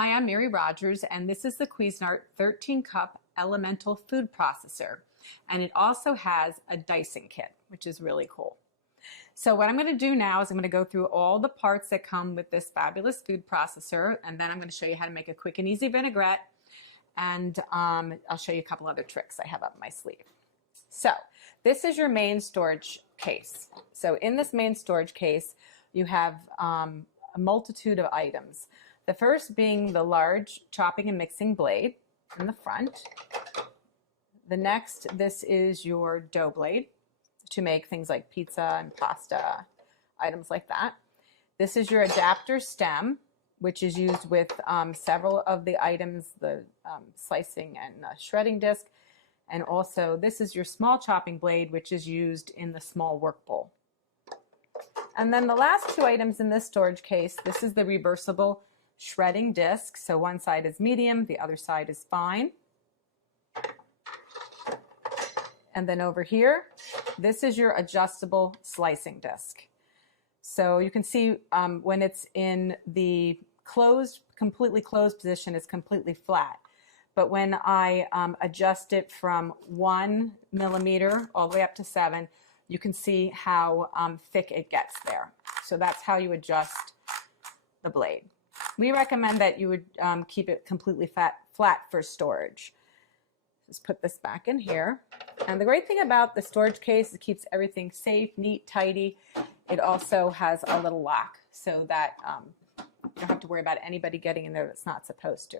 Hi, I'm Mary Rogers, and this is the Cuisinart 13-cup elemental food processor. And it also has a dicing kit, which is really cool. So what I'm going to do now is I'm going to go through all the parts that come with this fabulous food processor, and then I'm going to show you how to make a quick and easy vinaigrette, and I'll show you a couple other tricks I have up my sleeve. So this is your main storage case. So in this main storage case, you have a multitude of items. The first being the large chopping and mixing blade in the front. The next, this is your dough blade to make things like pizza and pasta, items like that. This is your adapter stem, which is used with several of the items, the slicing and shredding disc. And also, this is your small chopping blade, which is used in the small work bowl. And then the last two items in this storage case, this is the reversible shredding disc. So one side is medium, the other side is fine. And then over here, this is your adjustable slicing disc. So you can see when it's in the completely closed position, it's completely flat. But when I adjust it from 1 millimeter all the way up to 7, you can see how thick it gets there. So that's how you adjust the blade. We recommend that you would keep it completely flat for storage. Just put this back in here. And the great thing about the storage case is it keeps everything safe, neat, tidy. It also has a little lock so that you don't have to worry about anybody getting in there that's not supposed to.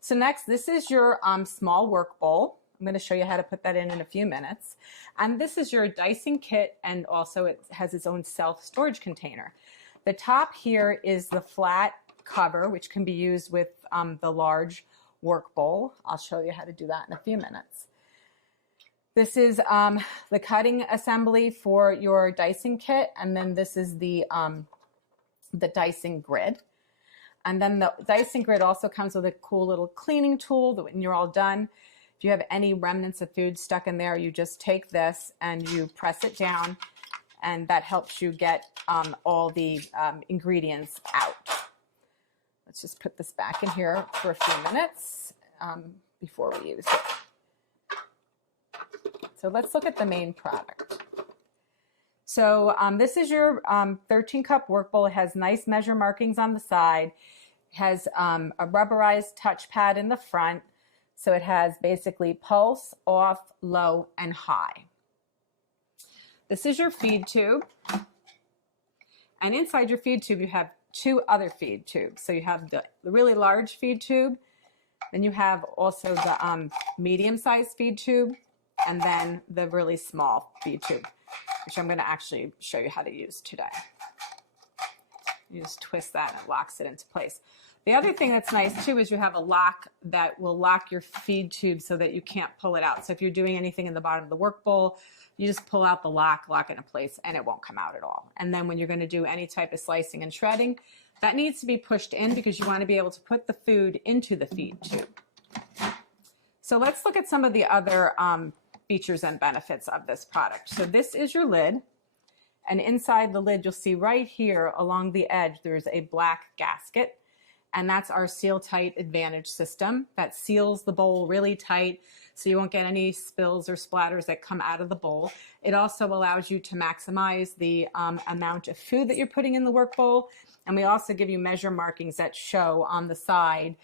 So next, this is your small work bowl. I'm going to show you how to put that in a few minutes. And this is your dicing kit, and also it has its own self-storage container. The top here is the flat cover, which can be used with the large work bowl. I'll show you how to do that in a few minutes. This is the cutting assembly for your dicing kit, and then this is the dicing grid. And then the dicing grid also comes with a cool little cleaning tool that when you're all done, if you have any remnants of food stuck in there, you just take this and you press it down, and that helps you get all the ingredients out. Let's just put this back in here for a few minutes before we use it. So let's look at the main product. So this is your 13-cup work bowl. It has nice measure markings on the side. It has a rubberized touchpad in the front. So it has basically pulse, off, low, and high. This is your feed tube. And inside your feed tube, you have two other feed tubes. So you have the really large feed tube, then you have also the medium-sized feed tube, and then the really small feed tube, which I'm going to actually show you how to use today. You just twist that and it locks it into place. The other thing that's nice too is you have a lock that will lock your feed tube so that you can't pull it out. So if you're doing anything in the bottom of the work bowl, you just pull out the lock it in place, and it won't come out at all. And then when you're going to do any type of slicing and shredding, that needs to be pushed in because you want to be able to put the food into the feed tube. So let's look at some of the other features and benefits of this product. So this is your lid, and inside the lid you'll see right here along the edge there's a black gasket, and that's our Seal Tight Advantage system that seals the bowl really tight so you won't get any spills or splatters that come out of the bowl. It also allows you to maximize the amount of food that you're putting in the work bowl, and we also give you measure markings that show on the side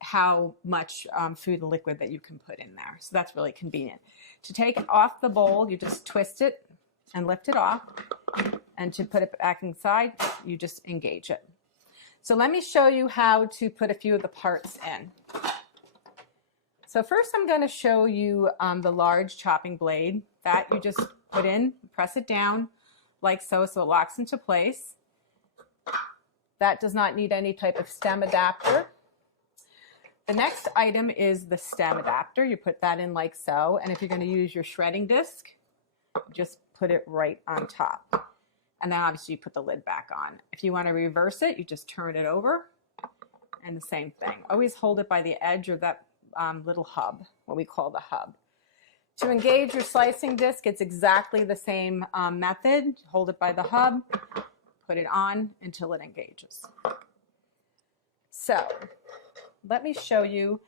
how much food and liquid that you can put in there. So that's really convenient. To take it off the bowl, you just twist it and lift it off. And to put it back inside, you just engage it. So let me show you how to put a few of the parts in. So first I'm going to show you the large chopping blade that you just put in, press it down like so, so it locks into place. That does not need any type of stem adapter. The next item is the stem adapter. You put that in like so, and if you're going to use your shredding disc, just put it right on top. And then obviously you put the lid back on. If you want to reverse it, you just turn it over, and the same thing. Always hold it by the edge of that little hub, what we call the hub. To engage your slicing disc, it's exactly the same method. Hold it by the hub, put it on until it engages. So let me show you.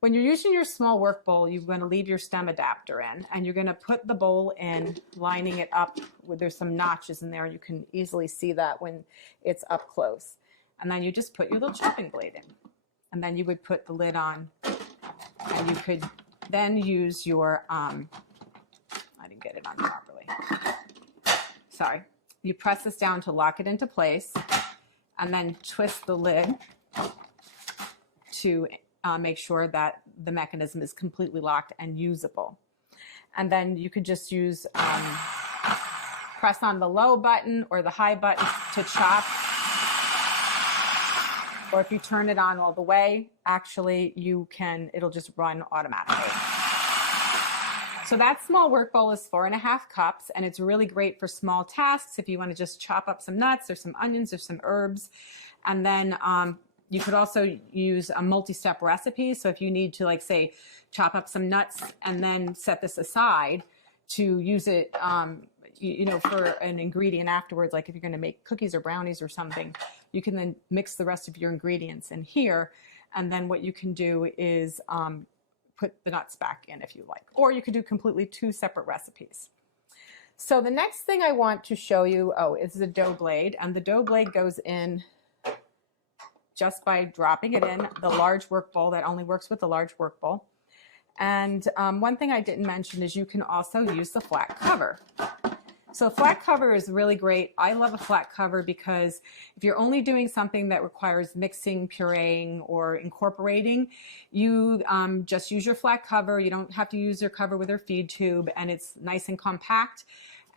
When you're using your small work bowl, you're going to leave your stem adapter in, and you're going to put the bowl in, lining it up with, there's some notches in there. You can easily see that when it's up close. And then you just put your little chopping blade in. And then you would put the lid on, and you could then use your, I didn't get it on properly. Sorry. You press this down to lock it into place, and then twist the lid to make sure that the mechanism is completely locked and usable. And then you could just use, press on the low button or the high button to chop. Or if you turn it on all the way, actually it'll just run automatically. So that small work bowl is 4.5 cups, and it's really great for small tasks if you want to just chop up some nuts or some onions or some herbs. And then you could also use a multi-step recipe. So if you need to, like, say, chop up some nuts and then set this aside to use it, for an ingredient afterwards, like if you're going to make cookies or brownies or something, you can then mix the rest of your ingredients in here. And then what you can do is put the nuts back in if you like. Or you could do completely 2 separate recipes. So the next thing I want to show you, is the dough blade. And the dough blade goes in just by dropping it in the large work bowl. That only works with the large work bowl. And one thing I didn't mention is you can also use the flat cover. So flat cover is really great. I love a flat cover because if you're only doing something that requires mixing, pureeing, or incorporating, you just use your flat cover. You don't have to use your cover with your feed tube, and it's nice and compact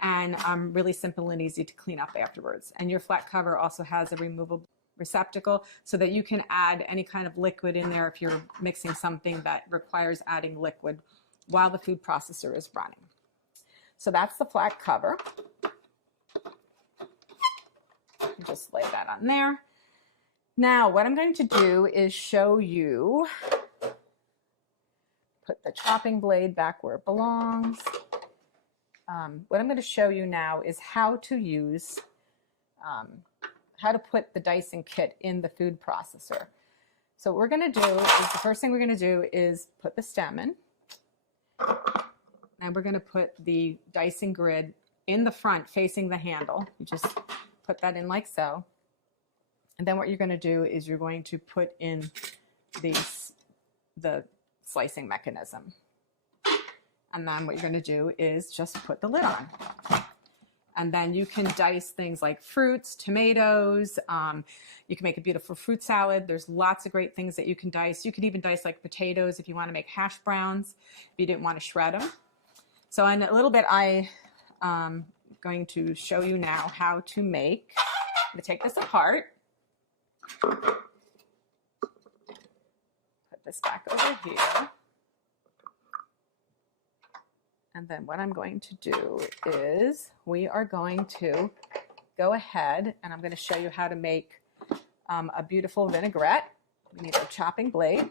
and really simple and easy to clean up afterwards. And your flat cover also has a removable receptacle so that you can add any kind of liquid in there if you're mixing something that requires adding liquid while the food processor is running. So that's the flat cover. Just lay that on there. Now what I'm going to do is show you, put the chopping blade back where it belongs. What I'm going to show you now is how to use how to put the dicing kit in the food processor. So what we're going to do is, the first thing we're going to do is put the stem in. And we're going to put the dicing grid in the front facing the handle. You just put that in like so. And then what you're going to do is you're going to put in the slicing mechanism. And then what you're going to do is just put the lid on. And then you can dice things like fruits, tomatoes. You can make a beautiful fruit salad. There's lots of great things that you can dice. You could even dice like potatoes if you want to make hash browns, if you didn't want to shred them. So in a little bit, I'm going to show you now how to make. I'm going to take this apart. Put this back over here. And then what I'm going to do is we are going to go ahead and I'm going to show you how to make a beautiful vinaigrette. We need a chopping blade.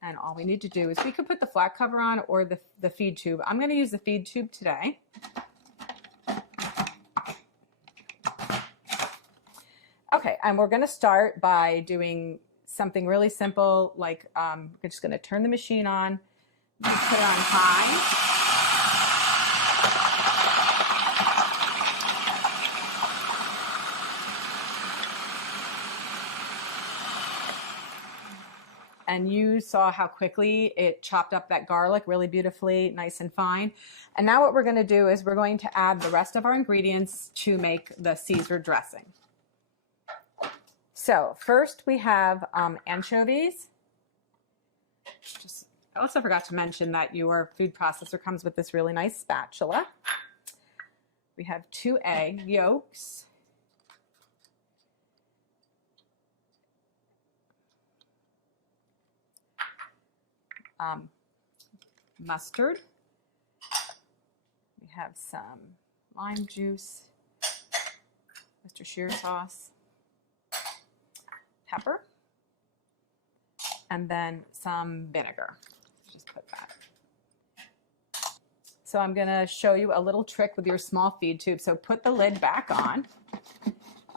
And all we need to do is we could put the flat cover on or the feed tube. I'm going to use the feed tube today. Okay, and we're going to start by doing something really simple, like we're just going to turn the machine on. Put it on high. And you saw how quickly it chopped up that garlic really beautifully, nice and fine. And now what we're going to do is we're going to add the rest of our ingredients to make the Caesar dressing. So first we have anchovies. I also forgot to mention that your food processor comes with this really nice spatula. We have 2 egg yolks. Mustard. We have some lime juice, Worcestershire sauce, pepper, and then some vinegar. Just put that. So I'm going to show you a little trick with your small feed tube. So put the lid back on,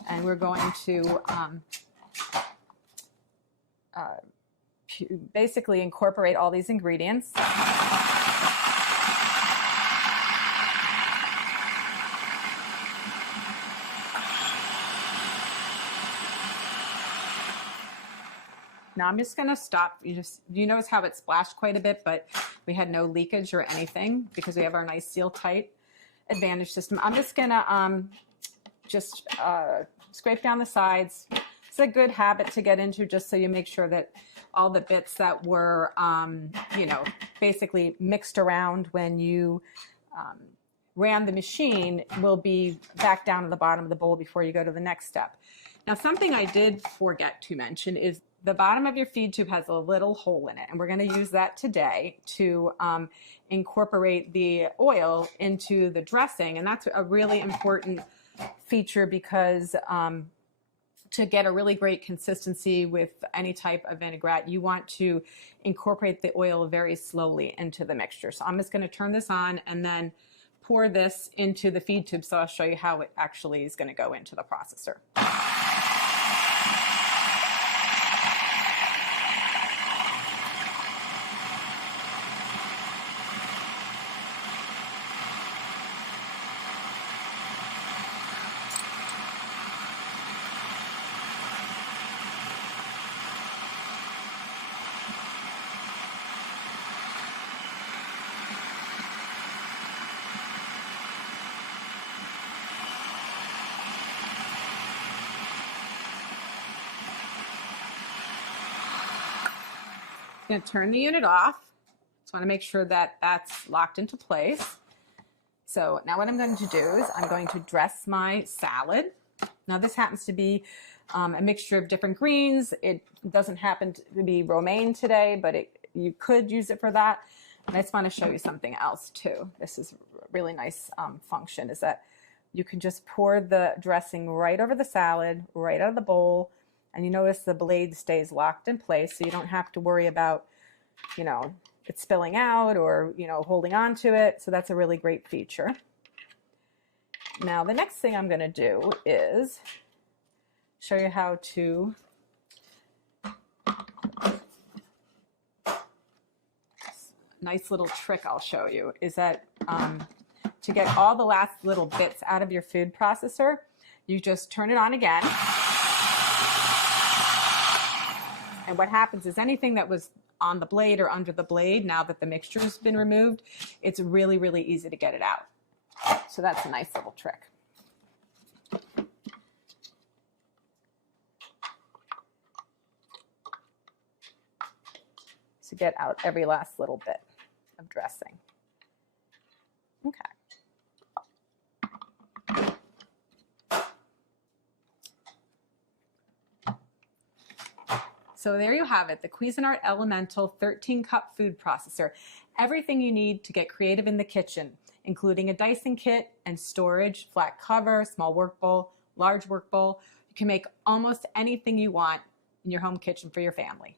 and we're going to basically incorporate all these ingredients. Now I'm just going to stop. You notice how it splashed quite a bit, but we had no leakage or anything because we have our nice seal tight advantage system. I'm just going to scrape down the sides. It's a good habit to get into, just so you make sure that all the bits that were, basically mixed around when you ran the machine will be back down to the bottom of the bowl before you go to the next step. Now, something I did forget to mention is the bottom of your feed tube has a little hole in it, and we're going to use that today to incorporate the oil into the dressing. And that's a really important feature because to get a really great consistency with any type of vinaigrette, you want to incorporate the oil very slowly into the mixture. So I'm just going to turn this on and then pour this into the feed tube, so I'll show you how it actually is going to go into the processor. Going to turn the unit off. Just want to make sure that that's locked into place. So now what I'm going to do is I'm going to dress my salad. Now this happens to be a mixture of different greens. It doesn't happen to be romaine today, but you could use it for that. And I just want to show you something else too. This is a really nice function, is that you can just pour the dressing right over the salad, right out of the bowl. And you notice the blade stays locked in place, so you don't have to worry about, it spilling out or, holding on to it. So that's a really great feature. Now, the next thing I'm going to do is show you how to nice little trick I'll show you is that to get all the last little bits out of your food processor, you just turn it on again. And what happens is anything that was on the blade or under the blade, now that the mixture has been removed, it's really, really easy to get it out. So that's a nice little trick. To get out every last little bit of dressing. Okay. So there you have it, the Cuisinart Elemental 13-cup food processor. Everything you need to get creative in the kitchen, including a dicing kit and storage, flat cover, small work bowl, large work bowl. You can make almost anything you want in your home kitchen for your family.